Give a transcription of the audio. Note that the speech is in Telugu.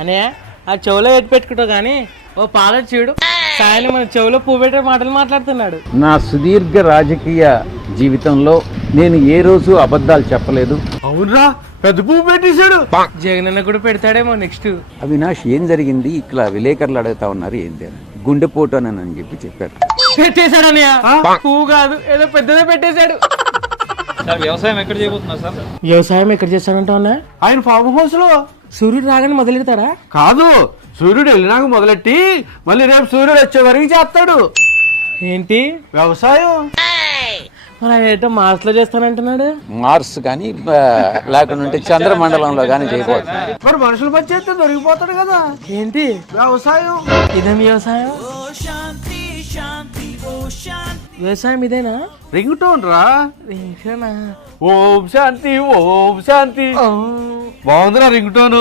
అనే ఆ చెవులో ఎట్టు పెట్టుకుంటావు కానీ ఓ పాల చూడు సాయని మన చెవులో పువ్వు పెట్టే మాటలు మాట్లాడుతున్నాడు. నా సుదీర్ఘ రాజకీయ జీవితంలో నేను ఏ రోజు అబద్ధాలు చెప్పలేదు. అవునరా, పెద్ద పువ్వు పెట్టేశాడు. జగనన్న కూడా పెడతాడేమో నెక్స్ట్. అవినాష్ ఏం జరిగింది ఇట్లా విలేకరులు అడుగుతా ఉన్నారు ఏంటి అని. గుండెపోటు అని చెప్పి చెప్పారు. పెట్టేశాడు అన్నయ్య, పువ్వు కాదు ఏదో పెద్దదే పెట్టేశాడు. వ్యవసాయం ఎక్కడ చేయబోతున్నారు సార్? వ్యవసాయం ఎక్కడ చేస్తాడంటావు అన్న? ఆయన ఫామ్ హౌస్ లో. సూర్యుడు రాగానే మొదలెడతాడా? కాదు, సూర్యుడు వెళ్ళినాక మొదలెట్టి మళ్ళీ రేపు సూర్యుడు వచ్చే వరకు చేస్తాడు. ఏంటి వ్యవసాయం? మరి ఆయన ఏంటో మార్స్ లో చేస్తానంటున్నాడు. మార్స్ కానీ లేకుంటే చంద్రమండలంలో కానీ చేయబోతున్నారు. మరి మనుషుల మధ్య చేస్తే దొరికిపోతాడు కదా. ఏంటి వ్యవసాయం? ఇదేం వ్యవసాయం? వ్యవసాయం ఇదేనా? రింగ్ టోన్ రా. రింగ్సేనా? ఓం శాంతి ఓం శాంతి. బాగుందిరా రింగ్ టోను.